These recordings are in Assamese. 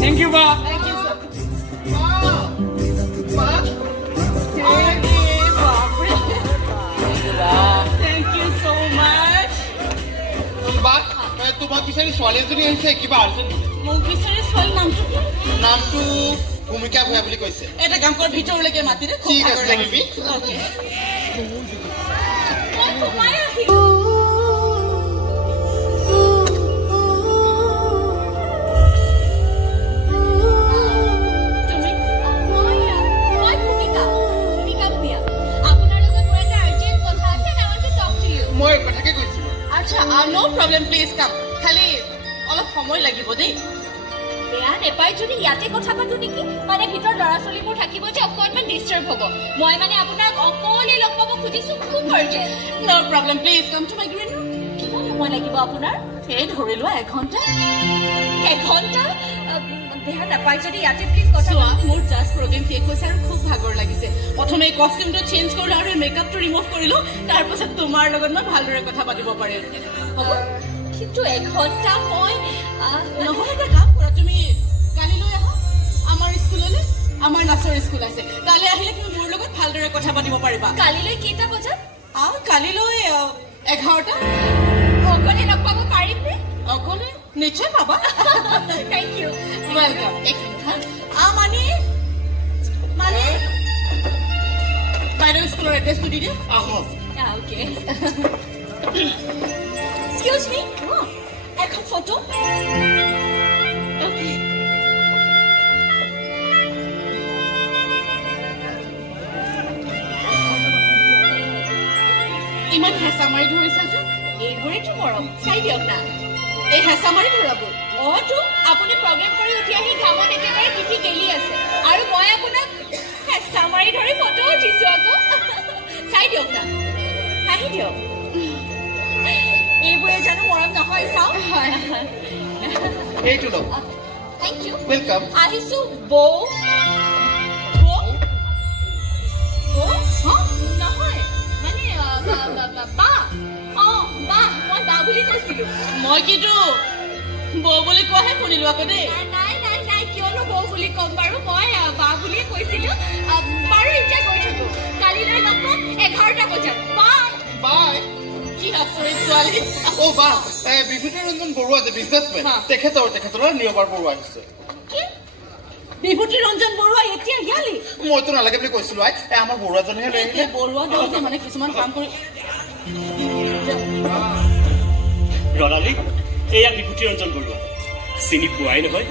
Thank you, ba. Thank you, sir. Thank you so much. Ba, তোমাক বিচাৰি ছোৱালী এজনী আহিছে কিবা আৰ্জেণ্ট মোক বিচাৰি ছোৱালী নামটো কি নামটো ভূমিকা ভূঞা বুলি কৈছে এটা কাম কৰ ভিতৰলৈকে মাতি দে ঠিক আছে বেবি ওকে মই কমাই আহি No problem, please come. Khali, all of সময় লাগিব দেই। বেয়া নেপাই যদি ইয়াতে কথা পাতো নেকি মানে ভিতৰ লৰা চলিবোৰ থাকিব যে অকনমান ডিস্টার্ব হ'ব মই মানে আপোনাক অকলে লগ পাব খুজিছো খুব urgent No problem, please come to my green room. কিমান সময় লাগিব আপোনাৰ এই ধৰি লোৱা 1 ঘণ্টা বেয়া নেপাই যদি ইয়াতে প্লিজ কথা চোৱা মোৰ জাষ্ট প্ৰগ্ৰাম শেষ হৈছে আৰু খুব ভাগৰ লাগিছে প্ৰথমে কষ্টিউমটো চেঞ্জ কৰিলো আৰু মেকআপটো ৰিমুভ কৰিলো তাৰ পাছত তোমাৰ লগত মই ভালদৰে কথা পাতিব পাৰিম হ'ব কিন্তু 1 ঘণ্টা মই নহয় এটা কাম কৰা তুমি কালিলৈ আহা আমাৰ স্কুললৈ আমাৰ নাচৰ স্কুল আছে কালি আহিলে তুমি মোৰ লগত ভালদৰে কথা পাতিব পাৰিবা কালিলৈ কেইটা বজাত কালিলৈ 11টা অকলে লগ পাব পাৰিমনে অকলে নিশ্চয় পাবা থ্যাংক ইউ ওয়েলকাম এক মিনিট মানে বাইদেউ স্কুলৰ এড্ৰেছটো দি দে ওকে এক্সকিউজ মি এখন ফটো ওকে ইমান হেঁচা মাৰি ধৰিছে যে এইবোৰেতো মৰম চাই দিয়ক না এই হেঁচা মাৰি ধৰাবোৰ তো আপুনি প্ৰগ্ৰেম কৰি উঠি আহি ঘামত একেবাৰে কিঠি গেলি আছে আৰু মই আপোনাক হেঁচা মাৰি ধৰি ফটো উঠিছো আকৌ চাই দিয়ক না হাঁহি দিয়ক এইবোৰে জানো মৰম নহয় চাওক এইটো লওক থেংক ইউ ওয়েলকাম আহিছো বৌ নহয় মানে বা মই বা বুলি কৈছিলো মই কিন্তু বৌ বুলি কোৱাহে শুনিলো আকৌ দেই নাই কিয়নো বৌ বুলি কম বাৰু মই বা বুলিয়ে কৈছিলো বাৰু এতিয়া গৈ থাকো কালিলৈ লগ পাম 11টা বজাত বাই কি আচৰিত ছোৱালী বা বিভূতি ৰঞ্জন বৰুৱা যে বিজনেছমেন তেখেতৰ নিয়মাৰ বৰুৱা আহিছে বিভূতি ৰঞ্জন বৰুৱা এতিয়া ইয়ালি মইতো নালাগে বুলি কৈছিলো আমাৰ বৰুৱাজনেহে লৈ আহিলে বৰুৱা দল যে মানে কিছুমান কাম কৰি ৰণালী এয়া বিভূতি ৰঞ্জন বৰুৱা চিনি পোৱাই নহয়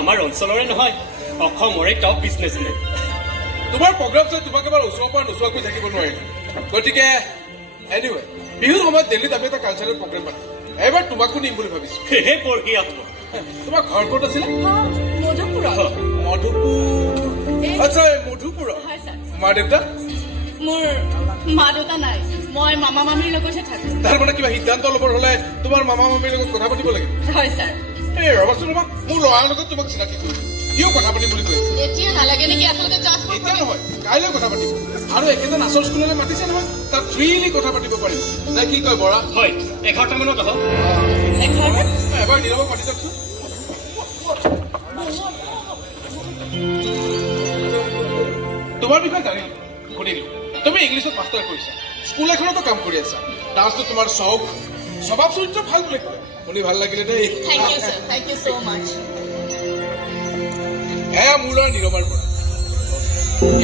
আমাৰ অঞ্চলৰে নহয় অসমৰে টপ বিজনেছমেন তোমাৰ প্ৰগ্ৰাম চাই তোমাক এবাৰ ওচৰৰ পৰা নোচোৱাকৈ থাকিব নোৱাৰিম গতিকে এনিৱে বিহুৰ সময়ত দিল্লীত আমি এটা কালচাৰেল প্ৰগ্ৰেম পাতিম এবাৰ তোমাকো নিম বুলি ভাবিছো সেয়ে বঢ়িয়া হ'ব তোমাৰ ঘৰ ক'ত আছিলে মধুপুৰত আচ্ছা মধুপুৰত হয় ছাৰ মা দেউতা মোৰ মা দেউতা নাই মই মামা মামীৰ লগতহে থাকো তাৰ মানে কিবা সিদ্ধান্ত ল'বৰ হলে তোমাৰ মামা মামীৰ লগত কথা পাতিব লাগিব হয় ছাৰ এই ৰবাচোন ৰবা মোৰ ল'ৰাৰ লগত তোমাক চিনাকি কৰিম কিয় কথা পাতিম বুলি কৈ আছে এতিয়া নালাগে নেকি আচলতে এতিয়া নহয় কাইলৈ কথা পাতিব আৰু একেটা নাচৰ স্কুললৈ মাতিছে নহয় তাত ফ্ৰীলি কথা পাতিব পাৰিম নে কি কয় বৰা হয় 11টা মানত আহক এবাৰ নীৰৱ পাতি যাওকচোন তোমাৰ বিষয়ে জানিলো শুনিলো তুমি ইংলিছত মাষ্টাৰ কৰিছা স্কুল এখনতো কাম কৰি আছা ডান্সটো তোমাৰ চখ স্বভাৱ চৰিত্ৰ ভাল বুলি ক'লে শুনি ভাল লাগিলে দেই thank you sir thank you so' much এয়া মোৰ ল'ৰা নীৰৱৰ পৰা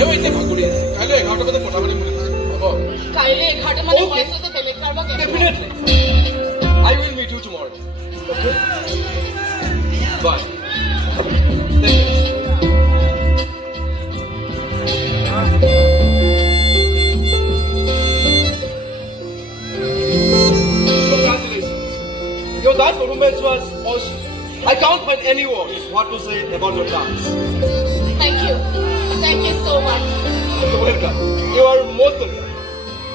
এওঁ এতিয়া ভাগৰি আছে কাইলৈ 11টা বজাত কথা পাতিম বুলি কৈছে হ'ব কাইলৈ 11টা মানে মই আচলতে বেলেগ কাৰোবাক definitely I will meet you tomorrow okay bye Your dance performance was awesome. I can't find any words what to say about your dance. Thank you so much. You're welcome. You are most welcome.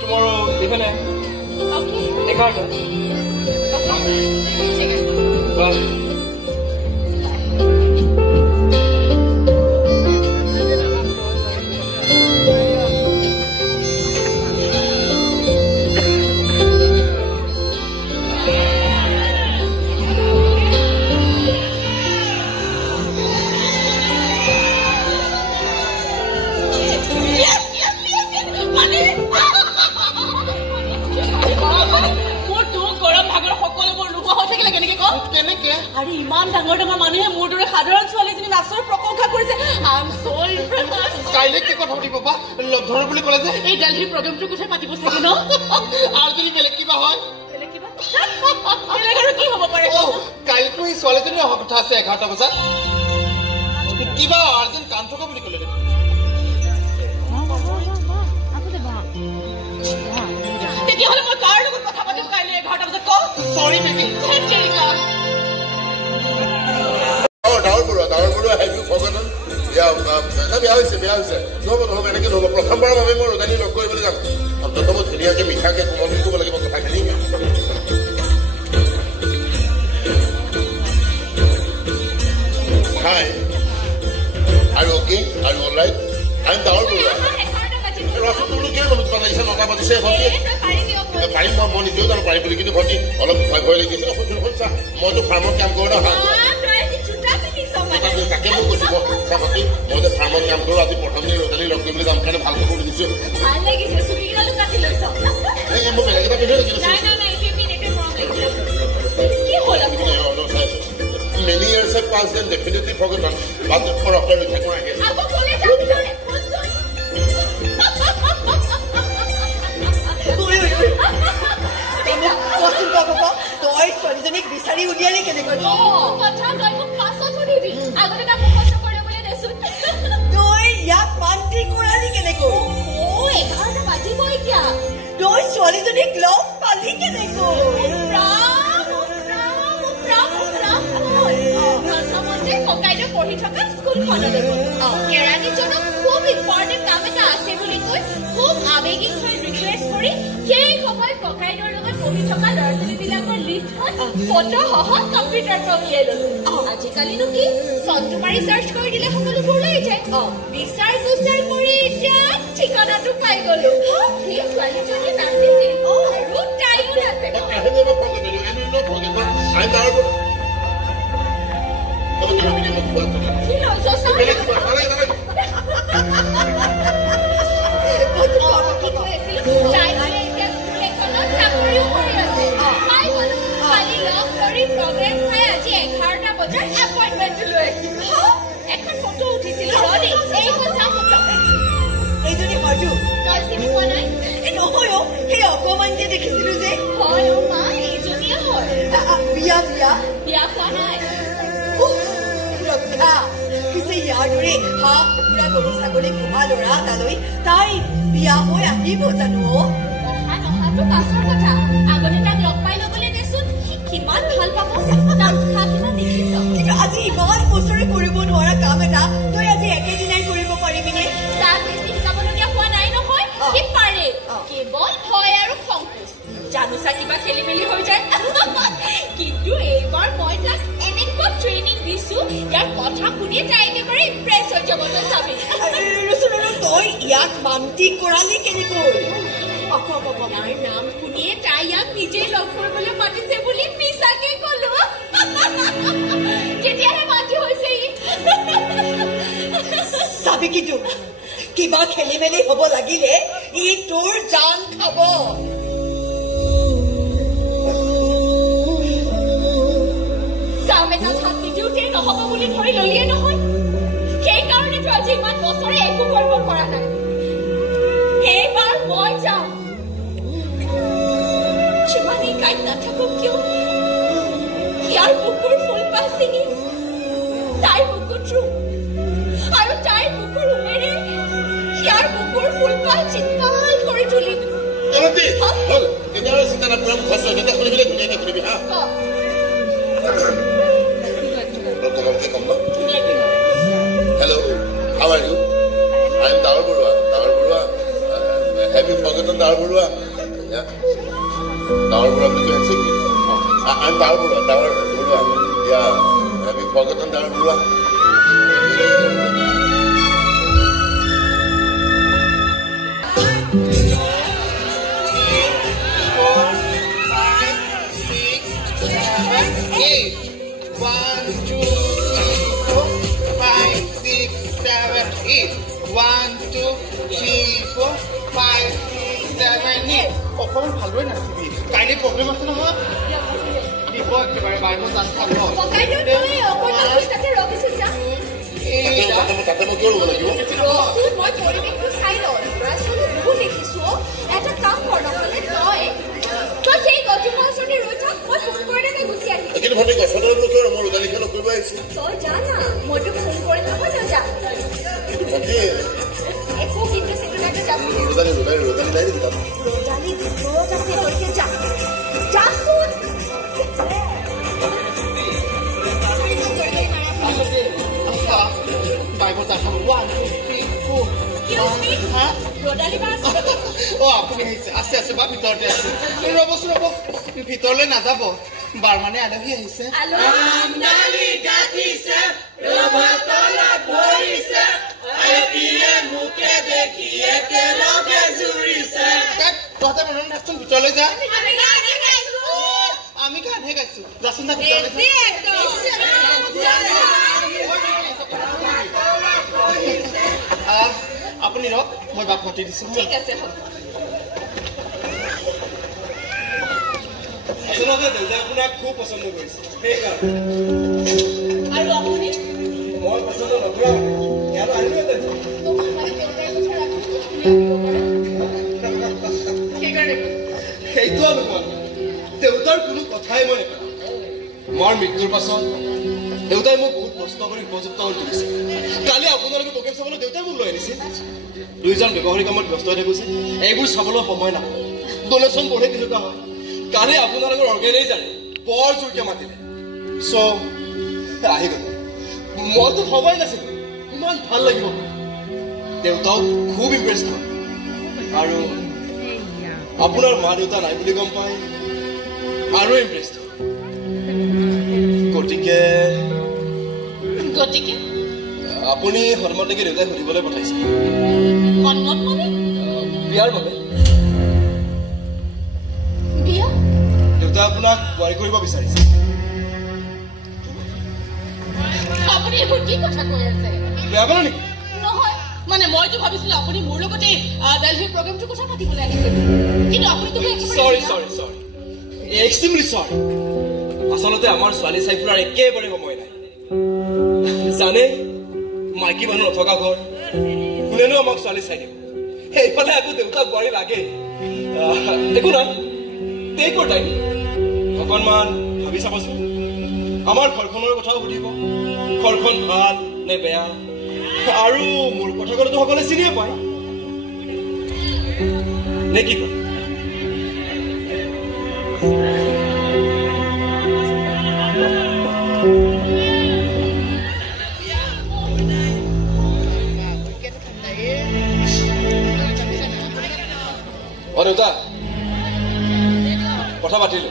Tomorrow evening. Okay. 11টা. ঠিক আছে Bye. মানুহে মোৰ দৰে সাধাৰণ ছোৱালীজনী নাচৰ প্ৰশংসা কৰিছে আই এম সো ইমপ্ৰেছড কাইলৈ কি কথা পাতিব বা লগ ধৰো বুলি ক'লে যে এই দিল্লীৰ প্ৰগ্ৰামটোৰ কথা পাতিব চাগে ন আৰু যদি বেলেগ কিবা হয় বেলেগ কিবা বেলেগ আৰু কি হ'ব পাৰে কাইলৈতো এই ছোৱালীজনী অহা কথা আছে 11টা বজাত কিবা আৰ্জেণ্ট কাম থকা বুলি ক'লে তেতিয়াহ'লে মই কাৰ লগত কথা পাতিম কাইলৈ 11টা বজাত কওঁ সৰি বেবি ডাঙৰ বৰুৱা হেভি ফগন বেয়া হৈছে নহ'ব এনেকৈ নহ'ব প্ৰথমবাৰৰ বাবে মই ৰজানী লগ কৰিবলৈ যাম অন্ততঃ মই ধুনীয়াকৈ মিঠাকৈ কোমল কৰিব লাগিব কথাখিনি হাই আৰু অ'কে আৰু অলৰাইট আই এম ডাঙৰ বৰুৱা ৰচোনটো কিয় মনত পাতিছে 9টা বাজিছে ভণ্টি পাৰিম মই নিজেও জানো পাৰিম বুলি কিন্তু ভণ্টি অলপ ভয় লাগিছে চা মইতো ফাৰ্মত কাম কৰোঁ ন তাকে মই কৈছো ভণ্টি মই যে ফাৰ্মত কাম কৰোঁ আজি প্ৰথম দিন ৰজালী লগ কৰিবলৈ যাম কাৰণে ভালকৈ কৰি দিছোঁ মই বেলেগ এটা পিন্ধি Many years have passed and definitely forgotten. But for after we take my guess. তই ছোৱালীজনীক বিচাৰি উলিয়ালি কেনেকৈ তই ইয়াক মান্তি কৰালি কেনেকৈ তই ছোৱালীজনীক লগ পালি কেনেকৈ ককাইদেউ পঢ়ি থকা স্কুলখনলৈ কেৰাণীজনক খুব ইম্পৰ্টেণ্ট কাম এটা আছে বুলি কৈ খুব আৱেগিক হৈ ৰিকুৱেষ্ট কৰি সেই সময়ত ককাইদেউৰ লগত পঢ়ি থকা ল'ৰা ছোৱালীবিলাকৰ লিষ্টখন ফটোসহ কম্পিউটাৰ পৰা উলিয়াই ললো আজিকালিনো কি চনটো মাৰি চাৰ্চ কৰি দিলে সকলোবোৰ ওলাই যায় বিচাৰ কুচাৰ কৰি এতিয়া ঠিকনাটো পাই গলো সেই ছোৱালীজনী নাচিছিল আৰু তাইও নাচে এখন ফটো উঠিছিল এইজনী হয়তো তই চিনি পোৱা নাই নহয় সেই অকমান যে দেখিছিলো যে হয় মা এইজনীয়ে হয় বিয়া খোৱা নাই ৰক্ষা পিছে ইয়াৰ দৰে হাঁহ কুকুৰা গৰু ছাগলী পোহা ল'ৰা এটালৈ তাই বিয়া হৈ আহিব জানো নহাটো পাছৰ কথা আগতে তাক লগ পাই ল'বলৈ দেচোন সি কিমান ভাল পাব তাৰ উৎসাহ কিমান দেখিছ কিন্তু আজি ইমান বছৰে কৰিব নোৱাৰা কাম এটা তই আজি একেদিনাই কৰিব পাৰিবিনে তাক বেছি শিকাবলগীয়া হোৱা নাই নহয় সি পাৰে কেৱল ভয় আৰু সংকোচ জানোচা কিবা খেলি মেলি হৈ যায় কিন্তু এইবাৰ মই তাক এনেকুৱা ট্ৰেইনিং দিছো ইয়াৰ কথা শুনি তাই একেবাৰে ইম্প্ৰেছ হৈ যাব তই চাবি তই ইয়াক মান্তি কৰালি কেনেকৈ তাৰ নাম শুনিয়ে তাই ইয়াক নিজেই লগ কৰিবলৈ মাতিছে বুলি মিছাকে কলো তেতিয়াহে মাতি হৈছে চাবি কিন্তু কিবা খেলি মেলি হব লাগিলে ই তোৰ জান খাব কাম এটাত হাত নিদিওঁতে নহব বুলি ধৰি ললিয়ে নহয় সেইকাৰণেতো আজি ইমান বছৰে একো কৰিব পৰা নাই এইবাৰ মই যাম যিমানেই কাইত নাথাকক কিয় ইয়াৰ বুকুৰ ফুলপাহ ছিঙি তাইৰ বুকুত ৰুম আৰু তাইৰ বুকুৰ উমেৰে ইয়াৰ বুকুৰ ফুলপাহ চিন্তাল কৰি তুলিম চিন্তা নকৰিম খৰচ শুনিবলৈ ধুনীয়াকৈ শুনিবি হা Hello, how are you? I am Dawar Barua. Have you forgotten Dawar Barua? Yeah. Dawar Barua, you can sing me. I am Dawar Barua. Yeah. Have you forgotten Dawar Barua? 5, 6, 7, 8 অকমান ভালদৰে নাচিবি কাইলৈ প্ৰগ্ৰেম আছে নহয় দিব একেবাৰে বাইদেউ তাত খাব ককাইদেউ তই অকণমান তাতে ৰখিছো যা তাতে মই কিয় ৰ'ব লাগিব মই পৰিৱেশটো চাই লওঁ ল'ৰা ছোৱালী বহুত দেখিছো এটা কাম কৰ নহ'লে তই সেই গতিমা ওচৰতে ৰৈ থাক মই ফোন কৰি দে গুচি আহিম কিন্তু ভণ্টি গছৰ ৰখিব মই ৰোদালিখন কৰিব আহিছোঁ তই যা না মই তোক ফোন কৰি নহয় তই যা ভণ্টি একো কিন্তু সেইটো লাগে যা ৰোদালি নাই নেকি তাত ৰোদালি ঘৰত আছে তই যা যাচোন বাইদেউ তাত খাব 1 2 3 4 ৰোদালি বা আপুনি আহিছে আছে বা ভিতৰতে আছে ৰ'বচোন ৰ'ব ভিতৰলৈ নাযাব বাৰ মানে আলহী আহিছে তহঁতে মনত থাকচোন ভিতৰলৈ যা আমি গানহে গাইছো যাচোন না ভিতৰলৈ আপুনি ৰক মই বাক মাতি দিছো ঠিক আছে হ'ব আচলতে দেউতাই আপোনাক খুব পচন্দ কৰিছে সেইকাৰণে আৰু আপুনি মই পচন্দ নকৰা ইয়াত আহিলোহেঁতেন সেইটো অনুমান দেউতাৰ কোনো কথাই মই নেপাওঁ মোৰ মৃত্যুৰ পাছত দেউতাই মোক বহুত কষ্ট কৰি উপযুক্ত হৈ তুলিছে কালি আপোনালোকে প্ৰগ্ৰেম চাবলৈ দেউতাই মোক লৈ আনিছে দুইজন ব্যৱহাৰিক কামত ব্যস্ত হৈ থাকিছে এইবোৰ চাবলৈ সময় নাপায় ডনেশ্যন বঢ়ে তেনেকুৱা হয় কালি আপোনালোকৰ অৰ্গেনাইজাৰে বৰ জোৰকে মাতিলে চ' আহি গ'ল মইতো ভবাই নাছিলো ইমান ভাল লাগিব দেউতাও খুব ইম্প্ৰেছ হয় আৰু আপোনাৰ মা দেউতা নাই বুলি গম পাই আৰু ইম্প্ৰেছ গতিকে আপুনি সন্মতিকে দেউতাই সুধিবলৈ পঠাইছে সন্মত মানে বিয়াৰ বাবে বিয়া দেউতাই আপোনাক বোৱাৰী কৰিব বিচাৰিছে আপুনি এইবোৰ কি কথা কৈ আছে বেয়া পালে নেকি নহয় মানে মইতো ভাবিছিলো আপুনি মোৰ লগতে দিল্লীৰ প্ৰগ্ৰেমটোৰ কথা পাতিবলৈ আহিছে কিন্তু আপুনিতো চৰি এক্সট্ৰিমলি চৰি আচলতে আমাৰ ছোৱালী চাই ফুৰাৰ একেবাৰে সময় নাই জানে মাইকী মানুহ নথকা ঘৰ কোনেনো আমাক ছোৱালী চাই দিব সেইফালে আকৌ দেউতাক বোৱাৰী লাগে একো নাই টেক ইউৰ টাইম অকণমান ভাবি চাবচোন আমাৰ ঘৰখনৰ কথাও সুধিব ঘৰখন ভাল নে বেয়া আৰু মোৰ কথা ক'লেতো সকলোৱে চিনিয়ে পায় নে কি কয় দেউতা কথা পাতিলো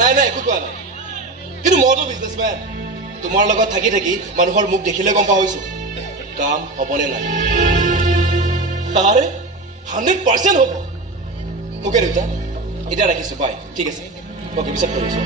নাই একো কোৱা নাই কিন্তু মইতো বিজনেছমেন তোমাৰ লগত থাকি থাকি মানুহৰ মুখ দেখিলে গম পোৱা হৈছো কাম হ'বনে নাই আৰে 100% হ'ব ওকে দেউতা এতিয়া ৰাখিছো বাই ঠিক আছে ওকে পিছত কৰিছো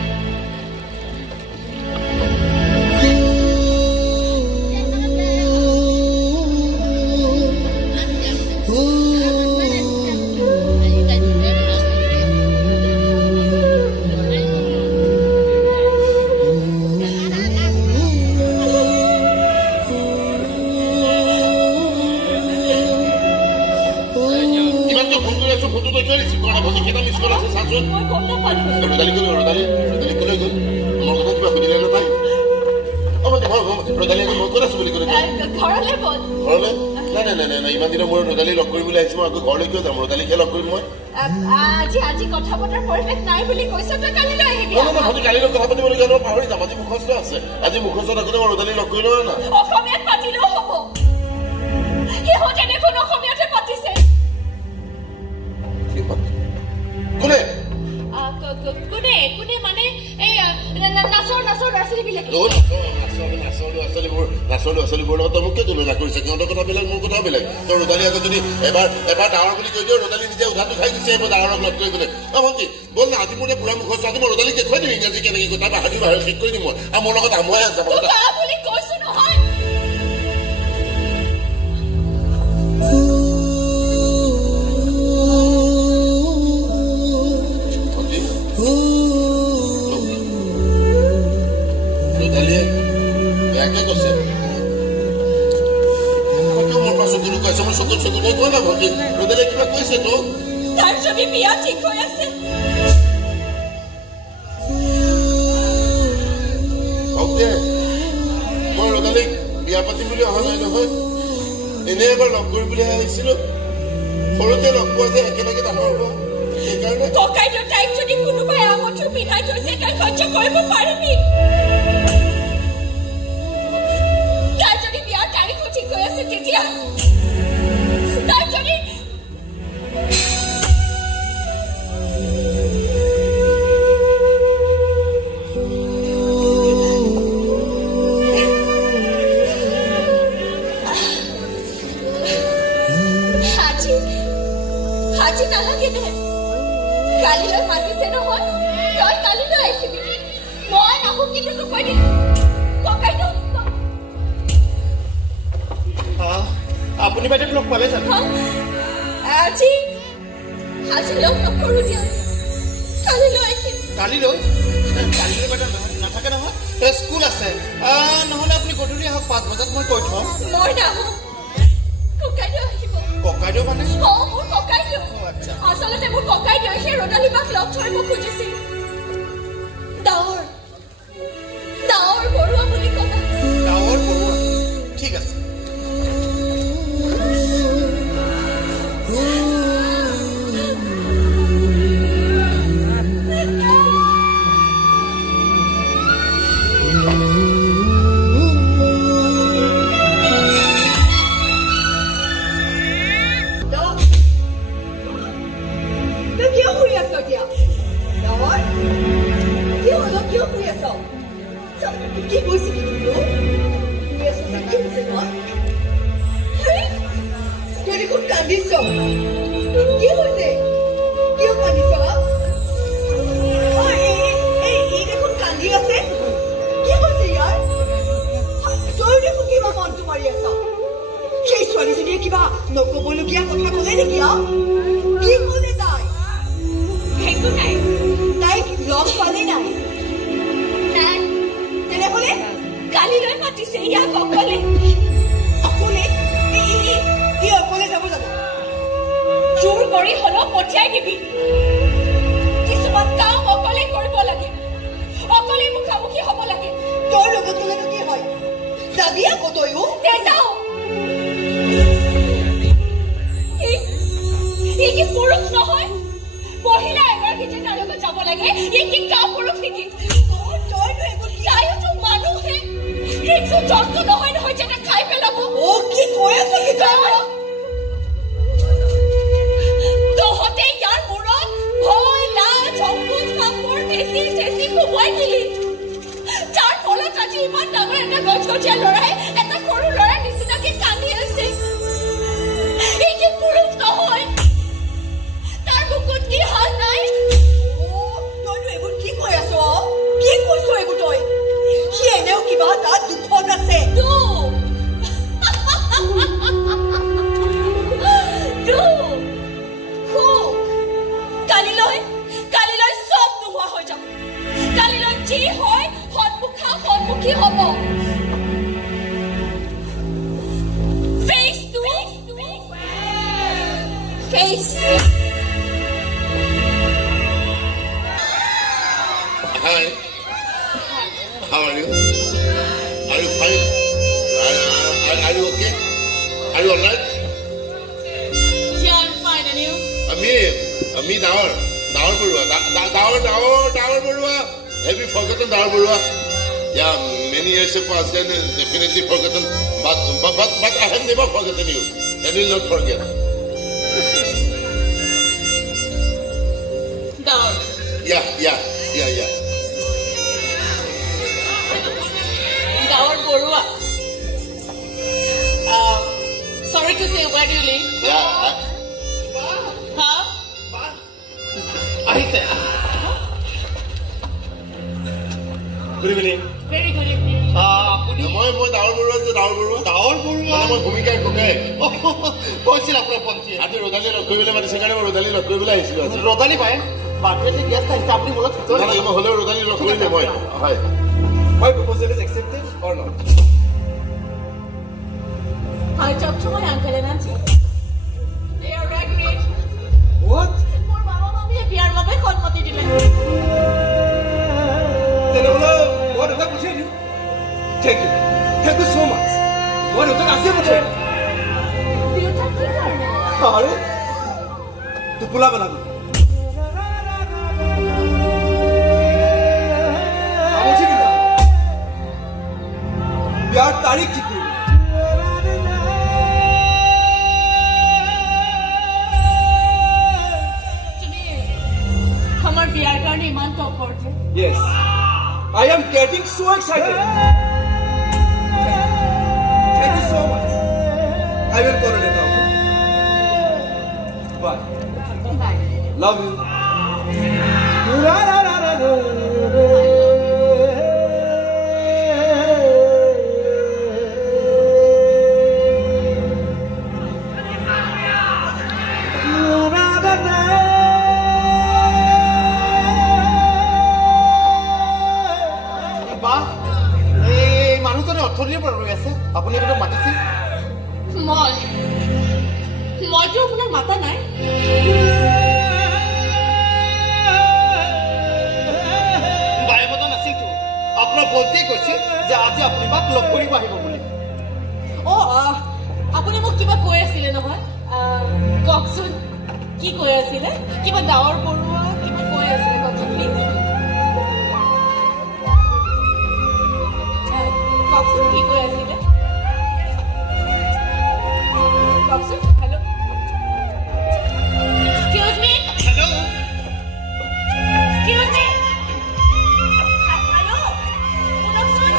ইমান দিনৰ মূৰত ৰোদালি লগ কৰিবলৈ আহিছো মই আকৌ ঘৰলৈ কিয় যাম ৰোদালিকে লগ কৰিম মই আজি কথা পতাৰ পৰিৱেশ নাই বুলি কৈছো তই কালিলৈ আহিবি কালিলৈ কথা পাতিবলগীয়া মই পাহৰি যাম আজি মুখস্থ আছে আজি মুখস্থ থাকোঁতে মই ৰোদালি লগ কৰি লওঁ না অসমীয়াত পাতিলেও হ'ব সিহঁতে দেখোন অসমীয়াতে পাতিছে কোনে কোনে মানে এই নাচৰ ল'ৰা ছোৱালীবিলাকে নাচৰ ল'ৰা ছোৱালীবোৰৰ লগত তই মোক কিয় তুলনা কৰিছে সিহঁতৰ কথা বেলেগ মোৰ কথা বেলেগ তই ৰোদালি আগত যদি এবাৰ ডাঙৰ বুলি কৈ দিওঁ ৰোদালি নিজে উধাটো খাই দিছে এইবোৰ ডাঙৰক লগ কৰি পেলাই ভণ্টি ব'ল না আজি মোৰ পুৰা মুখস্থ আজি মই ৰোদালি দেখুৱাই দিম ইংৰাজী কেনেকৈ কথা বাহাদুৰ বাহিৰ শেষ কৰি দিম মই আৰু মোৰ লগত আমুৱাই যাব বুলি কৈছো নহয় ভণ্টি ৰদালিয়ে বেয়াকে কৈছে মোৰ পৰা চকুটো কৈছে মোৰ চকুটো কোৱা না ভণ্টি ৰদালিয়ে কিবা কৈছে তোক তাৰ যদি বিয়া ঠিক হৈ আছে মই ৰদালিক বিয়া পাতিম বুলি অহা নাই নহয় এনে এবাৰ লগ কৰিম বুলি আহিছিলো সৰুতে লগ পোৱা যে একেলগে ডাঙৰ হ'ব সেইকাৰণে ককাইদেউ তাইক যদি কোনোবাই আমঠু পিন্ধাই থৈছে তাই সহ্য কৰিব পাৰিবি তাই যদি বিয়াৰ তাৰিখো ঠিক হৈ আছে তেতিয়া তাই যদি আজি নালাগে দে কালিলৈ মাতিছে নহয় তই কালিলৈ আহিবি মই নাহো কিন্তু তোক কৈ দিম ককাইদেউ আপুনি বাইদেউ লগ পালে জানো আজি লগ নকৰো দিয়া কালিলৈ আহিম কালিলৈ বাইদেউ নাথাকে নহয় স্কুল আছে নহ'লে আপুনি গধূলি আহক 5 বজাত মই কৈ থওঁ মই নাহো ককাইদেউ আহিব ককাইদেউ মানে মোৰ ককাইদেউ আচলতে মোৰ ককাইদেউ সেই ৰদালি বাক লগ ধৰিব খুজিছিল ডাৱৰ বৰুৱা বুলি ক'বা ডাৱৰ বৰুৱা ঠিক আছে নকবলগীয়া কথা ক'লে নেকি কি ক'লে তাইক লগ পালে নাই তেনেহ'লে কালিলৈ মাতিছে ইয়াক অকলে অকলে যাব জানো জোৰ কৰি হ'লেও পঠিয়াই দিবি কিছুমান কাম অকলে কৰিব লাগে অকলে মুখামুখি হ'ব লাগে তোৰ লগত গ'লেনো কি হয় যাবি আকৌ তয়ো নেযাওঁ এই কি পুৰুষ নহয় মহিলা এগৰাকী যে তাৰ লগত যাব লাগে এই কি কা পুৰুষ নেকি তাইতো মানুহে একো জন্তু নহয় নহয় যেনে খাই পেলাব কি কৈ আছ তহঁতে ইয়াৰ মূৰত ভয় লাজ অংকুচ কাপোৰ ঠেচি সোমোৱাই দিলি যাৰ ফলত আজি ইমান ডাঙৰ এটা গছগছীয়া ল'ৰাই এটা সৰু ল'ৰাৰ নিচিনাকে কান্দি আছে এই কি পুৰুষ নহয় তাৰ বুকুত কি হাল নাই তইনো এইবোৰ কি কৈ আছ কি কৈছ এইবোৰ তই সি এনেও কিবা তাত দুখত আছে কালিলৈ চব নোহোৱা হৈ যাব কালিলৈ যি হয় সন্মুখী হ'ব face. Hi. How are you? Are you fine? Are you okay? Are you alright? Yeah, I'm fine. And you? Me, Dawar Barua. Have you forgotten Dawar Barua? Yeah, many years have passed and definitely forgotten. But I have never forgotten you. And will not forget. Dawar. Yeah. Dawar Barua. Sorry to say, where do you live? Yeah. Huh? Good evening. Very good evening. মই Dawar Barua আছে Dawar Barua. মই ভূমিকাৰ কোকাই কৈছিল আপোনাৰ পন্থী আজি ৰদালি লগ কৰিবলৈ মাতিছে কাৰণে মই ৰদালি লগ কৰিবলৈ আহিছিলোঁ আজি ৰদালি পায় বাটতে গেষ্ট আহিছে আপুনি মনত নালাগে মই হ'লেও ৰদালি লগ কৰিলে মই হয় My proposal is accepted or not? I talked to my uncle and auntie. They are agreed. What? More mama mommy biar babe khonmati dile. Then what did I tell you? Thank you. Thank you so much. What did I say? Deota ki karna? अरे तू पुला बना दो मुझे भी यार तारीख ठीक हुई हमार बियार करने ईमान तो अफोर्ड है Yes, I am getting so excited. Thank you so much. I will call it now. Bye. Bye. Love you. বা এই মানুহজনে অৰ্থনীতিৰ পৰা ৰৈ আছে আপুনি এইটো মাতিছিল মইতো আপোনাক মাতা নাই বায়ে মতা নাছিলতো আপোনাৰ ভণ্টিয়ে কৈছিল যে আজি আপুনি বাক লগ কৰিব আহিব বুলি আপুনি মোক কিবা কৈ আছিলে নহয় কওকচোন কি কৈ আছিলে কিবা ডাৱৰ পৰুৱা কিবা কৈ আছিলে কওকচোন প্লিজ কওকচোন কি কৈ আছিলে কওকচোন হেল্ল' এক্সকিউজ মি হেল্ল' এক্সকিউজ মি হেল্ল' শুনকচোন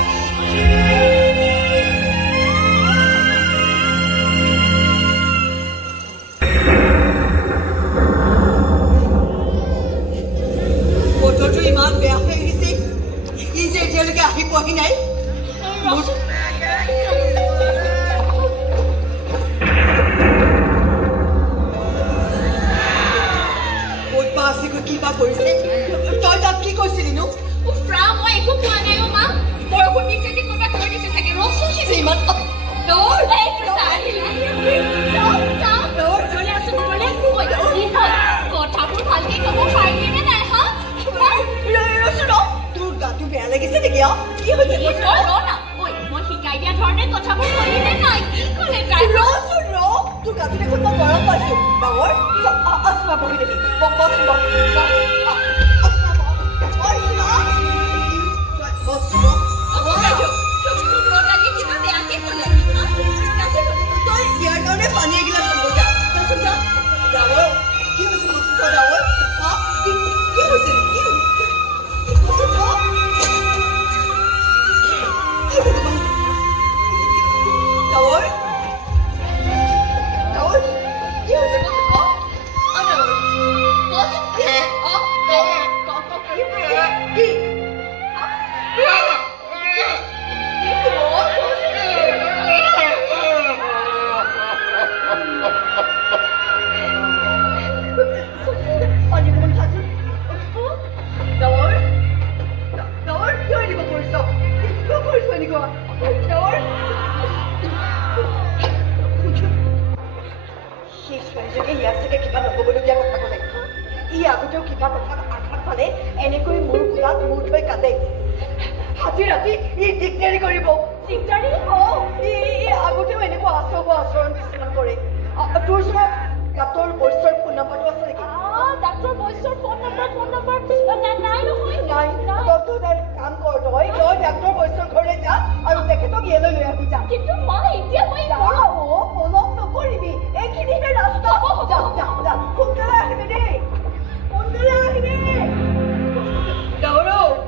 বতৰটো ইমান বেয়া হৈ গৈছে ই যে এতিয়ালৈকে আহি পোৱাহি নাই ক'ত বা আছে কিবা কৰিছে তই তাত কি কৈছিলি নো ফ্ৰা মই একো কোৱা নাই অ' মা বৰষুণ দিছে যে ক'ৰবাত থৈ দিছে চাগে ৰচোন যে ইমান দৌৰ কথাবোৰ ভালকে ক'ব পাৰিলি নে নাই হা তোৰ গাটো বেয়া লাগিছে নেকি কি হৈছে মই শিকাই দিয়া ধৰণে কথাবোৰ ক'লি নে নাই কি ক'লে তাই ৰচোন তোৰ গাটো দেখোন মই গৰম পাইছো ডাঙৰ আচমা বহি দেখি তই ইয়াৰ কাৰণে পানী এগিলাচ খাব যা ডাঙৰ কি হৈছে ডাঙৰ কি হৈছে এনেকৈ মোৰ কোলাত মূৰ থৈ কান্দে আজি ৰাতি ই দিগদাৰি কৰিব দিগদাৰি আগতেও এনেকুৱা আচৰণ কিছুমান কৰে তোৰ ওচৰত ডাক্তৰ বৈশ্যৰ ফোন নম্বৰটো আছে নেকি ডাক্তৰ বৈশ্যৰ ফোন নম্বৰ নাই নহয় নাই তই কাম কৰ তই ডাক্তৰ বৈশ্যৰ ঘৰলৈ যা আৰু তেখেতক ইয়ালৈ লৈ আহি যা কিন্তু মা এতিয়া মই পলম নকৰিবি এইখিনিহে ৰাস্তা যা সোনকালে আহিবি দেই সোনকালে আহিবি গৌৰৱ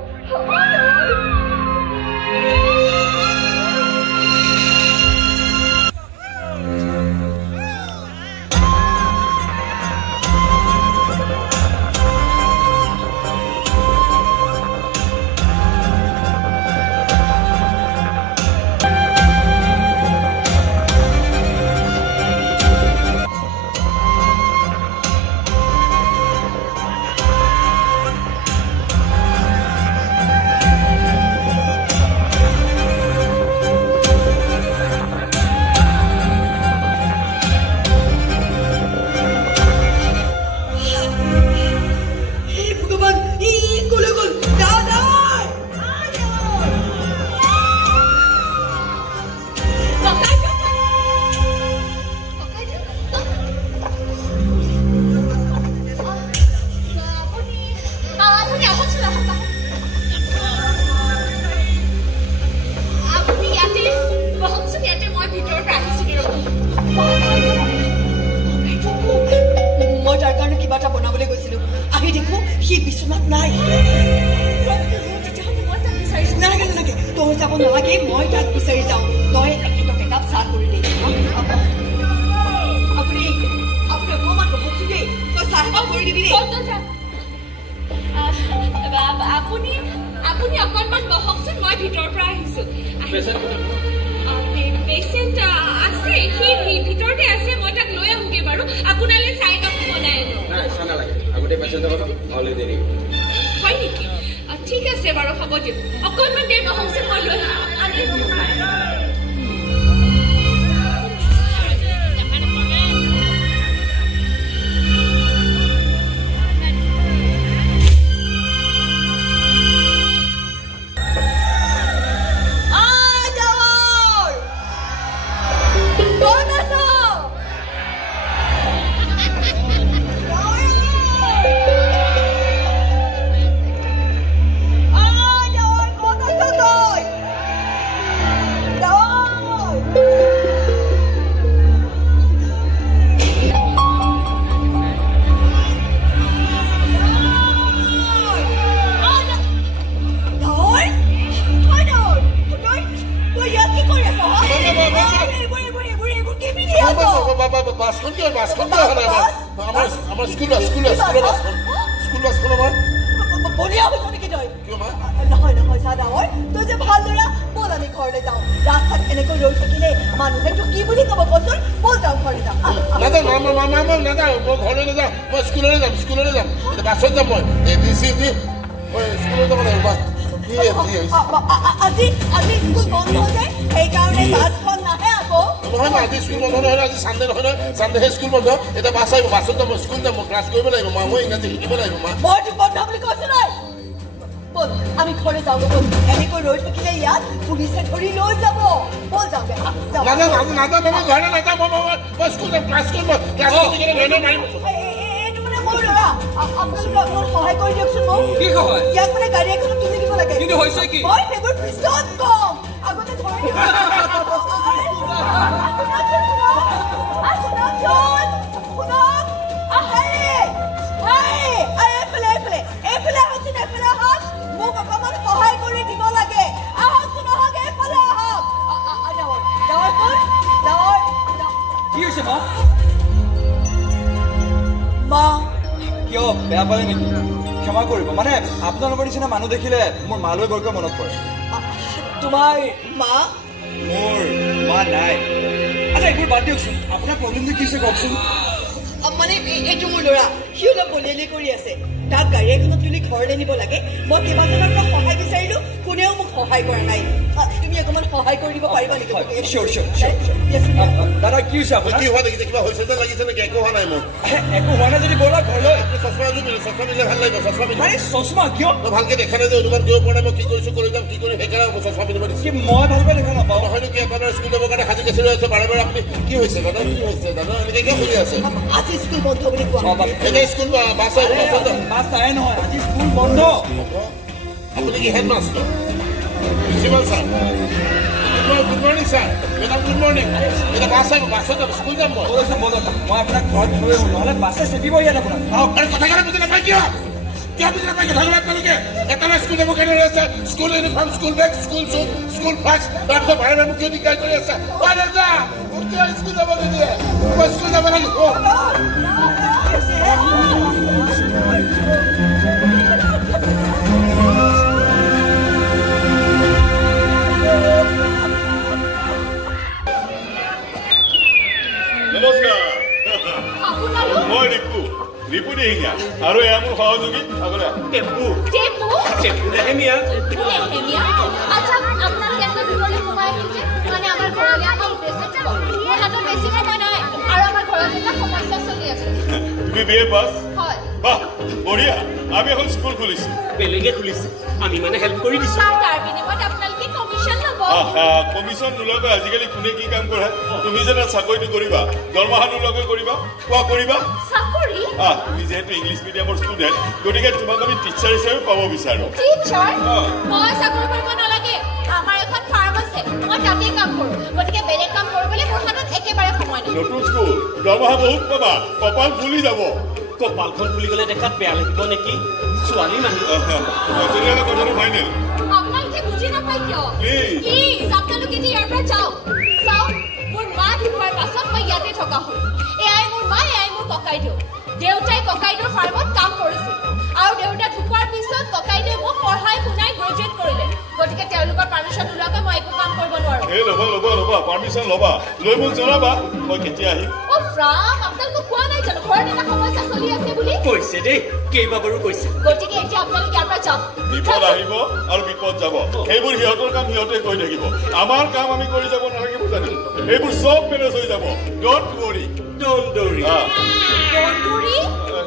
সি বিচনাত নাই নালাগে তই যাব নালাগে মই তাক বিচাৰি যাওঁ তই এখেতক একাপ চাহ কৰি দে আপুনি অকণমান বহকচোন দেই তই চাহ একাপ কৰি দিবি আপুনি অকণমান বহকচোন মই ভিতৰৰ পৰা আহিছো পেচেণ্ট আছে সি ভিতৰতে আছে মই তাক লৈ আহোগে বাৰু আপোনালৈ চাহ একাপ বনাই হয় নেকি ঠিক আছে বাৰু হ'ব দিয়ক অকণমান দেৰি নহওকচোন মই লৈ স্কুল বন্ধ এটা বাছ আহিব বাছত যাম স্কুল যাম ক্লাছ কৰিব লাগিব মা মই ইংৰাজী শিকিব লাগিব মা মই বন্ধ বুলি কৈছো নাই বল আমি ঘৰে যাওঁ বল এনেকৈ ৰৈ থাকিলে ইয়াত পুলিচে ধৰি লৈ যাব বল যাওঁ ঘৰে নাযাওঁ মই স্কুল যাম ক্লাছ কৰিব ক্লাছ কৰি মাৰিম এইটো মানে মোৰ ল'ৰা আপোনালোকে অকণমান সহায় কৰি দিয়কচোন মোক কি সহায় ইয়াক মানে গাড়ী এখনত তুলি দিব লাগে কিন্তু হৈছে কি মই সেইবোৰ পিছত কম আগতে ধৰি মোক অকণমান সহায় কৰি দিব লাগে আহকচোন আহক এইফালে আহক কি হৈছে মা কিয় বেয়া পালে নেকি ক্ষমা কৰিব মানে আপোনালোকৰ নিচিনা মানুহ দেখিলে মোৰ মালৈ বৰকৈ মনত পৰে তোমাৰ মা মোৰ মা নাই আচ্ছা এইবোৰ বাদ দিয়কচোন আপোনাৰ প্ৰব্লেমটো কি হৈছে কওকচোন মানে এইটো মোৰ ল'ৰা সিও অলপ বলিয়ালি কৰি আছে তাক গাড়ী এখনত তুলি ঘৰলৈ নিব লাগে মই কেইবাজনৰ পৰা সহায় বিচাৰিলো কোনেও মোক সহায় কৰা নাই তুমি অকণমান সহায় কৰি দিব পাৰিবা নেকি দাদা কি হৈছে আপোনাৰ কি হোৱা দেখিছে কিবা হৈছে যেন লাগিছে নেকি একো হোৱা নাই মোৰ একো হোৱা নাই যদি ব'লা ঘৰলৈ চশমা মিলে ভাল লাগিব চশমা মিলে চশমা কিয় তই ভালকে দেখা নাই যে অনুমান কৰিব পৰা নাই মই কি কৰিছো কৰি যাম কি কৰি সেইকাৰণে চশমা পিন্ধিব দিছে মই ভালকৈ দেখা নাপাওঁ নহয়নো কি আপোনাৰ স্কুল যাবৰ কাৰণে সাজি কাচি আছে বাৰে বাৰে আপুনি কি হৈছে দাদা কি হৈছে দাদা এনেকৈ কিয় শুনি আছে আজি স্কুল বন্ধ বুলি কোৱা এতিয়া স্কুল বাছ বাছ নাহে নহয় আজি স্কুল বন্ধ আপুনি কি headmaster principal sir good morning sir madam good morning এতিয়া বাছ আহিব বাছত যাম স্কুল যাম মই মই আপোনাক ঘৰত থৈ আহোঁ নহ'লে বাছে চেপিব ইয়াত আপোনাক কথাখিনি বুজি নাপায় কিয় কিয় বুজি নাপায় কথাবিলাক আপোনালোকে এটা স্কুল যাব কেনে ৰৈ আছে school uniform school bag school শ্বুট স্কুল ফ্লাক্স তাৰপিছত বাৰে বাৰে মোক কিয় দিগদাৰ কৰি আছে স্কুল যাব নিদিয়ে মই স্কুল যাব লাগিব নমস্কাৰ মই ৰিপু দিহিঙীয়া আৰু এয়া মোৰ সহযোগী আগলৈ তুমি বি এ পাছ বাহ বঢ়িয়া আমি এখন স্কুল খুলিছো বেলেগে খুলিছে আমি মানে হেল্প কৰি দিছো কমিশ্যন নোলোৱাকৈ আজিকালি কোনে কি কাম কৰে তুমি যেনে চাকৰিটো কৰিবা দৰমহা নোলোৱাকৈ কৰিবা কোৱা কৰিবা তুমি যিহেতু ইংলিছ মিডিয়ামৰ ষ্টুডেণ্ট গতিকে তোমাক আমি টিচাৰ হিচাপে পাব বিচাৰো নতুন স্কুল দৰমহা বহুত পাবা কপাল ফুলি যাব কপালখন ফুলি গলে দেখাত বেয়া লাগিব নেকি ছোৱালী মানুহ তেতিয়াহ'লে কথাটো ফাইনেল আপোনালোকে বুজি নাপায় কিয় প্লিজ আপোনালোকে যে ইয়াৰ পৰা যাওক চাওক মোৰ মা ঢুকোৱাৰ পাছত মই ইয়াতে থকা হ'ল এয়াই মোৰ মা এয়াই মোৰ ককাইদেউ দেউতাই ককাইদেউৰ ফাৰ্মত কাম কৰিছিল আৰু দেউতা ঢুকোৱাৰ পিছত ককাইদেউ মোক পঢ়াই শুনাই গ্ৰেজুৱেট কৰিলে গতিকে তেওঁলোকৰ পাৰ্মিশ্যন নোলোৱাকৈ মই একো কাম কৰিব নোৱাৰোঁ এই ল'বা পাৰ্মিশ্যন ল'বা লৈ মোক জনাবা মই কেতিয়া আহিম ৰাম আপোনালোকক কোৱা নাই জানো ঘৰত এটা সমস্যা চলি আছে বুলি কৈছে দেই কেইবাবাৰো কৈছে গতিকে এতিয়া আপোনালোকে ইয়াৰ পৰা যাওক বিপদ আহিব আৰু বিপদ যাব সেইবোৰ সিহঁতৰ কাম সিহঁতে কৰি থাকিব আমাৰ কাম আমি কৰি যাব নালাগিব জানো এইবোৰ চব মেনেজ হৈ যাব ডোন্ট ৱৰি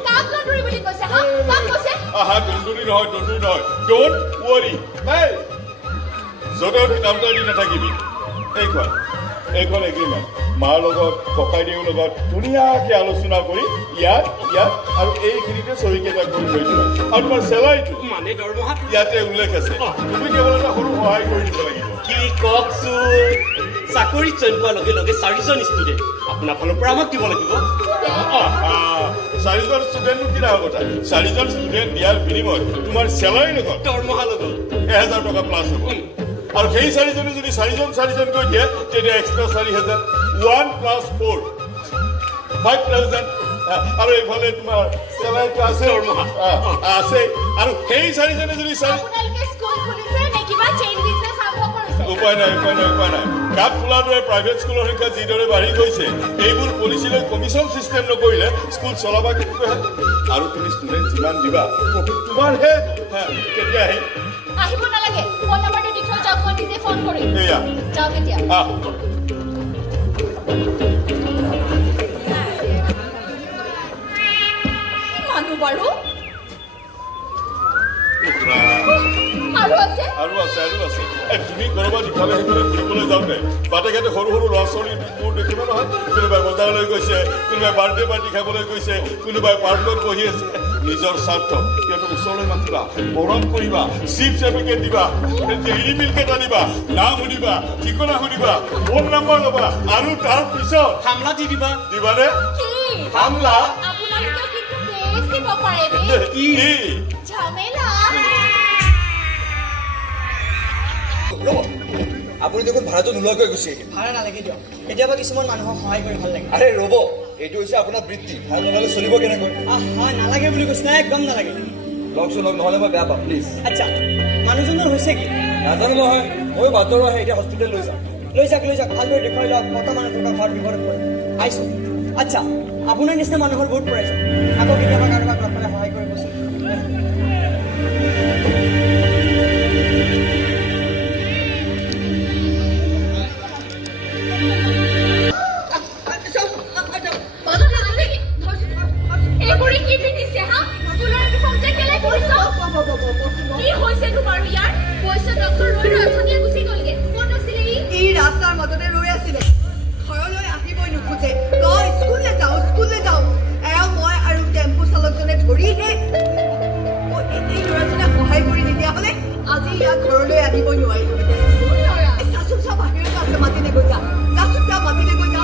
কাক দৌৰি বুলি কৈছে হা কাক কৈছে দৌৰি নহয় ডোন্ট ৱৰি য'তে কামটা দি নাথাকিবি এইখন এগ্ৰিমেণ্ট মাৰ লগত ককাইদেউৰ লগত ধুনীয়াকৈ আলোচনা কৰি ইয়াত আৰু এইখিনিতে চহীকেইটা কৰি লৈ দিবা আৰু তোমাৰ চেলাৰীটো মানে দৰমহা ইয়াতে উল্লেখ আছে তুমি কেৱল এটা সৰু সহায় কৰি দিব লাগিব কি কওকচোন চাকৰিত জইন কৰাৰ লগে লগে 4জন ষ্টুডেণ্ট আপোনাৰ ফালৰ পৰা আমাক দিব লাগিব 4জন ষ্টুডেণ্টনো কি ডাঙৰ কথা 4জন ষ্টুডেণ্ট দিয়াৰ বিনিময়ত তোমাৰ চেলাৰী লগত দৰমহা লগত 1000 টকা প্লাছ হ'ব আৰু সেই 4জনে যদি 4জনকৈ দিয়ে তেতিয়া এক্সট্ৰা 4000 1 + 4 5000 আৰু এইফালে তোমাৰ চেলাৰীটো আছে আছে আৰু সেই 4জনে যদি আপোনালোকে স্কুল খুলিছে নে কিবা চেইন বিজনেছ আৰম্ভ কৰিছে উপায় নাই কাপ খোলাৰ দৰে প্ৰাইভেট স্কুলৰ সংখ্যা যিদৰে বাঢ়ি গৈছে এইবোৰ পলিচিলৈ কমিশ্যন চিষ্টেম নকৰিলে স্কুল চলাবা কেনেকৈ আৰু তুমি ষ্টুডেণ্ট যিমান দিবা প্ৰফিট তোমাৰহে কেতিয়া আহিব নালাগে ফোন নম্বৰটো দি থৈ যাওক মই নিজে ফোন কৰিম যাওক এতিয়া মানুহ বাৰু আৰু আছে তুমি কৰবাত ইফালে সিফালে ফুৰিবলৈ যাওঁতে বাটে ঘাটে সৰু ল'ৰা ছোৱালী মোৰ দেখিবা নহয় কোনোবাই বজাৰলৈ গৈছে কোনোবাই বাৰ্থডে পাৰ্টি খাবলৈ গৈছে কোনোবাই পাৰ্কত বহি আছে নিজৰ স্বাৰ্থ সিহঁতক ওচৰলৈ মাতিবা মৰম কৰিবা চিপছ এপেকেট দিবা ডেইৰী মিল্ক এটা দিবা নাম শুনিবা ঠিকনা শুনিবা ফোন নম্বৰ ল'বা আৰু তাৰ পিছত হামলা দি দিবানে হামলা আপুনি দেখোন ভাড়াটো নোলোৱাকৈ গুচি আহিল ভাড়া নালাগে দিয়ক কেতিয়াবা কিছুমান মানুহক সহায় কৰি ভাল লাগে আৰে ৰ'ব এইটো হৈছে আপোনাৰ বৃত্তি ভাড়া নল'লে চলিব কেনেকৈ নালাগে বুলি কৈছে না একদম নালাগে লগ নহ'লে মই বেয়া পাম প্লিজ আচ্ছা মানুহজনৰ হৈছে কি নাজানো নহয় ময়ো বাটৰো আহে এতিয়া হস্পিটেল লৈ যাম লৈ যাওক ভালদৰে দেখুৱাই লওক মতা মানুহ থকা ঘৰত বিপদত পৰে আহিছোঁ আচ্ছা আপোনাৰ নিচিনা মানুহৰ বহুত প্ৰয়োজন আকৌ কেতিয়াবা কাৰোবাক লগ পালে সহায় কৰিবচোন ৰাস্তাৰ মাজতে ৰৈ আছিলে ঘৰলৈ আহিবই নোখোজে তই স্কুললৈ যাওঁ মই আৰু টেম্পু চালকজনে ধৰিহে এই ল'ৰাজনে সহায় কৰি নিদিয়া হলে আজি ইয়াক ঘৰলৈ আনিবই নোৱাৰিলো চাচোন চব বাহিৰত আছে মাতিলে গৈ যা মাতিলে গৈ যা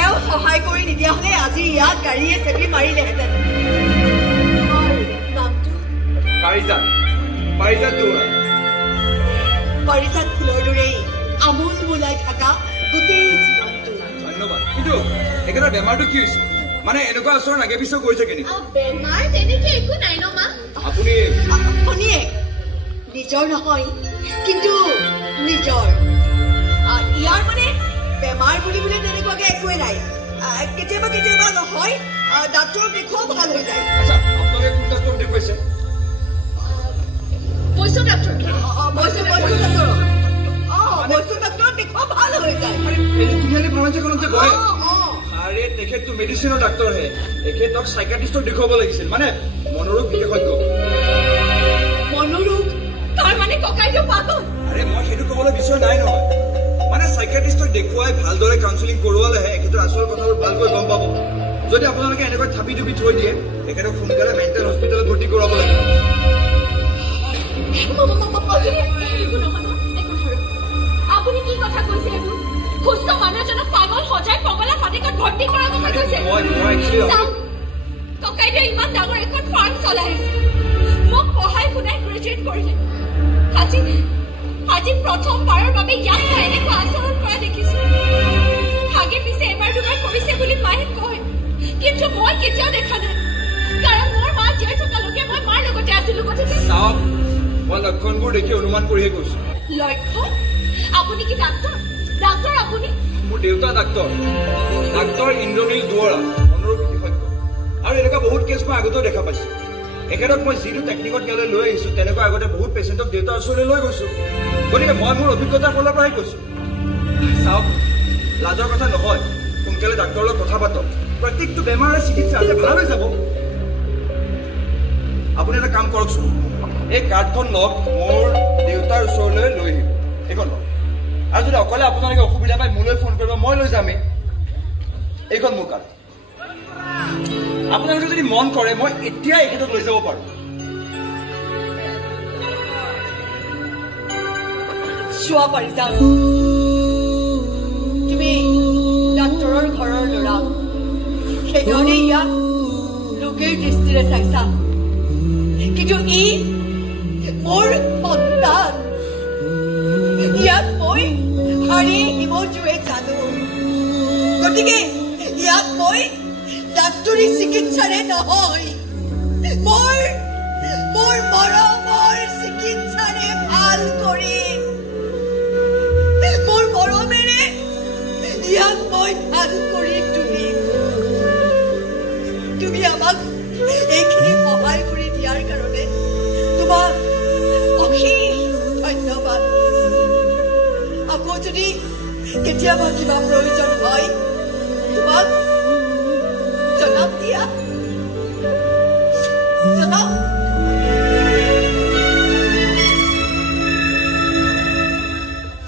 এওঁ সহায় কৰি নিদিয়া হলে আজি ইয়াক গাড়ীয়ে চেপি মাৰিলেহেঁতেন পাৰিজাত ফুলৰ দৰেই আমোল মোলাই থকা গোটেই জীৱনটো ধন্যবাদ কিন্তু একেটা বেমাৰটো কি হৈছে মানে এনেকুৱা ওচৰৰ আগে পিছত গৈ থাকে নেকি বেমাৰ তেনেকে একো নাই ন মা আপুনি নিজৰ নহয় কিন্তু নিজৰ ইয়াৰ মানে বেমাৰ বুলিবলৈ তেনেকুৱাকে একোৱে নাই কেতিয়াবা নহয় ডাক্তৰক দেখুৱাও ভাল হৈ যায় আচ্ছা আপোনালোকে কোন ডাক্তৰক দেখুৱাইছে বৈশ্য ডাক্তৰ দেখুৱা ভাল হৈ যায় আৰে তেখেতটো মেডিচিনৰ ডাক্তৰহে তেখেতক চাইকাট্ৰিষ্টক দেখুৱাব লাগিছিল মানে মনোৰোগ বিশেষজ্ঞ মনোৰোগ তাৰ মানে ককাইদেউ পাগল আৰে মই সেইটো ক'বলৈ বিচৰা নাই নহয় মানে চাইকাট্ৰিষ্টক দেখুৱাই ভালদৰে কাউন্সেলিং কৰোৱালেহে এখেতৰ আচল কথাবোৰ ভালকৈ গম পাব যদি আপোনালোকে এনেকৈ থাপি টুপি থৈ দিয়ে এখেতক সোনকালে মেণ্টেল হস্পিটেলত ভৰ্তি কৰাব লাগিব আপুনি কি কথা কৈছে এইবোৰ সুস্থ মানুহজনক ভৰ্তি কৰাৰ কথা কৈছে ককাইদেউ ইমান ডাঙৰ এখন ফাৰ্ম চলাই আছে মোক পঢ়াই শুনাই গ্ৰেজুৱেট কৰিলে আজি প্ৰথমবাৰৰ বাবে ইয়াক মই এনেকুৱা আচৰণ কৰা দেখিছো আগে পিছে এবাৰ দুবাৰ কৰিছে বুলি মায়ে কয় কিন্তু মই কেতিয়াও দেখা নাই কাৰণ মোৰ মা জীয়াই থকালৈকে মই মাৰ লগতে আছিলো গতিকে চাওক মই লক্ষণবোৰ দেখি অনুমান কৰিহে কৈছো লক্ষণ আপুনি কি ডাক্তৰ আপুনি মোৰ দেউতা ডাক্তৰ ইন্দ্ৰনীল দুৱৰা অনুৰোগ বিশেষজ্ঞ আৰু এনেকুৱা বহুত কেছ মই আগতেও দেখা পাইছো একেদৰে মই যিটো টেকনিকত ইয়ালৈ লৈ আহিছো তেনেকুৱা আগতে বহুত পেচেণ্টক দেউতাৰ ওচৰলৈ লৈ গৈছো গতিকে মই মোৰ অভিজ্ঞতাৰ ফালৰ পৰাই কৈছো চাওক লাজৰ কথা নহয় সোনকালে ডাক্তৰৰ লগত কথা পাতক প্ৰত্যেকটো বেমাৰৰ চিকিৎসা আছে ভাল হৈ যাব আপুনি এটা কাম কৰকচোন এই কাৰ্ডখন লওক মোৰ দেউতাৰ ওচৰলৈ লৈ আহিব এইখন লওক আৰু যদি অকলে আপোনালোকে অসুবিধা পায় মোলৈ ফোন কৰিব মই লৈ যামেই এইখন মোৰ কাৰ্ড আপোনালোকে যদি মন কৰে মই এতিয়াই এখেতক লৈ যাব পাৰো চোৱা পাৰি যাওঁ তুমি ডাক্তৰৰ ঘৰৰ ল'ৰা সেইকাৰণে ইয়াক লোকেই দৃষ্টিৰে চাইছা কিন্তু ই মোৰ সন্তান ইয়াক মই হাৰি হিমজুৱে জানো গতিকে ইয়াক মই ডাক্তৰী চিকিৎসাৰে নহয় মোৰ মৰমৰ চিকিৎসাৰে ভাল কৰিম মোৰ মৰমেৰে ইয়াক মই ভাল কৰি তুলিম তুমি আমাক এইখিনি সহায় কৰি দিয়াৰ কাৰণে তোমাক অশেষ ধন্যবাদ আকৌ যদি কেতিয়াবা কিবা প্ৰয়োজন হয় তোমাক জনাম দিয়া জনাম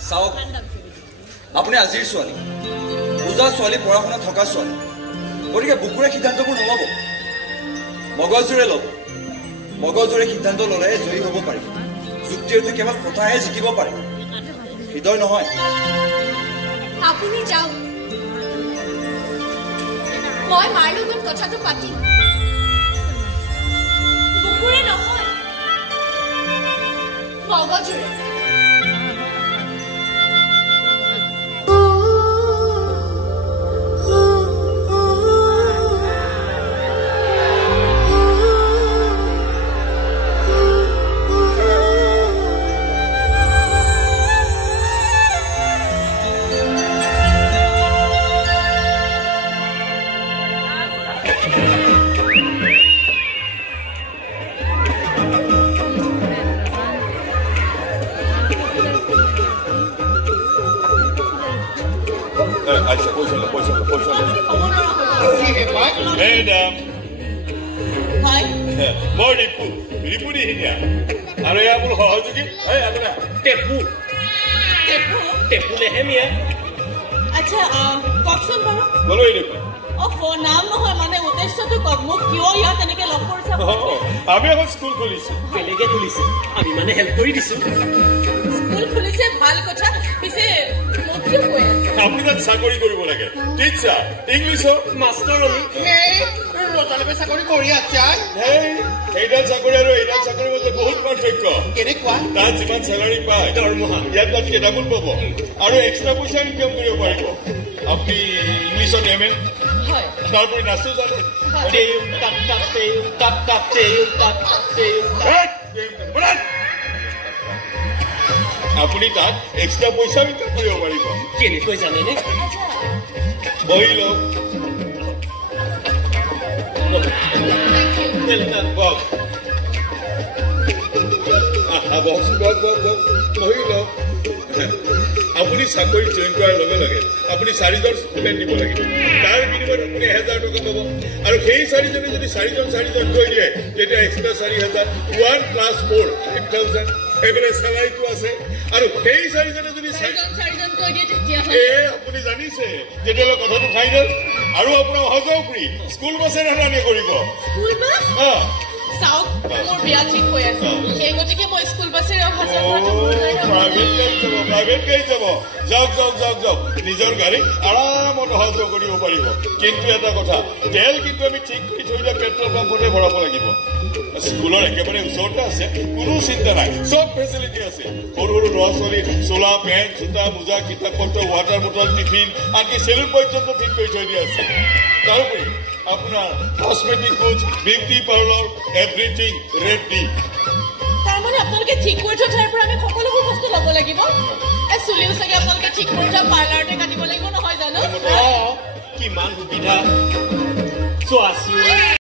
চাওক আপুনি আজিৰ ছোৱালী বুজা ছোৱালী পঢ়া শুনা থকা ছোৱালী গতিকে বুকুৰে সিদ্ধান্তবোৰ নল'ব মগজুৰে ল'ব মগজুৰে সিদ্ধান্ত ল'লে জয়ী হ'ব পাৰিব যুক্তিৰে কেৱল কথাহে জিকিব পাৰে হৃদয় নহয় আপুনি যাওক মই মাৰ লগত কথাটো পাতিম বুকুৰে নহয় মগজুৰে মই ৰিপু দিহিনীয়া আৰু এয়া মোৰ সহযোগী আপোনাৰ টেপু লেহেমীয়া আচ্ছা কওকচোন বাৰু বোলো এই দেখোন নাম নহয় মানে উদ্দেশ্যটো কওক মোক কিয় ইয়াত এনেকে লগ কৰিছে আমি এখন স্কুল খুলিছো বেলেগে খুলিছে আমি মানে হেল্প কৰি দিছো স্কুল খুলিছে ভাল কথা পিছে আপুনি তাত চাকৰি কৰিব লাগে টিচাৰ ইংলিছৰ মাষ্টৰ চাকৰি কৰি আছে এইডাল চাকৰি আৰু এইডাল চাকৰিৰ মাজত বহুত পাৰ্থক্য কেনেকুৱা তাত যিমান চেলাৰী পায় দৰমহা ইয়াত তাত কেইটামান পাব আৰু এক্সট্ৰা পইচা ইনকাম কৰিব পাৰিব আপুনি ইংলিছত এম.এ. তাৰোপৰি নাচো জানে আপুনি তাত এক্সট্ৰা পইচা ইনকাম কৰিব পাৰিব কেনেকৈ জানেনে বহি লওক আপুনি চাকৰি জইন কৰাৰ লগে লগে আপুনি 4জন ষ্টুডেণ্ট দিব লাগিব তাৰ বিনিময়ত আপুনি 1000 টকা পাব আৰু সেই 4জনে যদি 4জন কৈ দিয়ে তেতিয়া এক্সট্ৰা 4000 1+4 5000 এইফালে চেলাৰীটো আছে আৰু সেই 4জনে যদি 4জন কৈ দিয়ে তেতিয়াহ'লে আপুনি জানিছে তেতিয়াহ'লে কথাটো ফাইনেল আৰু আপোনাৰ অহা যোৱাও ফ্ৰী স্কুল বাছে ৰাণী কৰিব স্কুল বাছ চাওক মোৰ বিয়া ঠিক হৈ আছে সেই গতিকে মই স্কুল বাছেৰে অহা যোৱা কৰাটো প্ৰাইভেট গাড়ী যাব যাওক যাওক যাওক যাওক নিজৰ গাড়ী আৰামত অহা যোৱা কৰিব পাৰিব কিন্তু এটা কথা তেল কিন্তু আমি ঠিক কৰি থৈ দিয়া পেট্ৰল পাম্পতে ভৰাব লাগিব স্কুলৰ একেবাৰে ওচৰতে আছে কোনো চিন্তা নাই চব ফেচিলিটি আছে সৰু সৰু ল'ৰা ছোৱালী চোলা পেণ্ট জোতা মোজা কিতাপ পত্ৰ ৱাটাৰ বটল টিফিন আনকি চেলুন পৰ্যন্ত ঠিক কৰি থৈ দিয়া আছে তাৰোপৰি আপোনাৰ cosmetic goods beauty parlour everything ready তাৰমানে আপোনালোকে ঠিক কৰি থোৱা ঠাইৰ পৰা আমি সকলোবোৰ বস্তু ল'ব লাগিব চুলিও চাগে আপোনালোকে ঠিক কৰি থোৱা পাৰ্লাৰতে কাটিব লাগিব নহয় জানো কিমান সুবিধা চোৱাচোন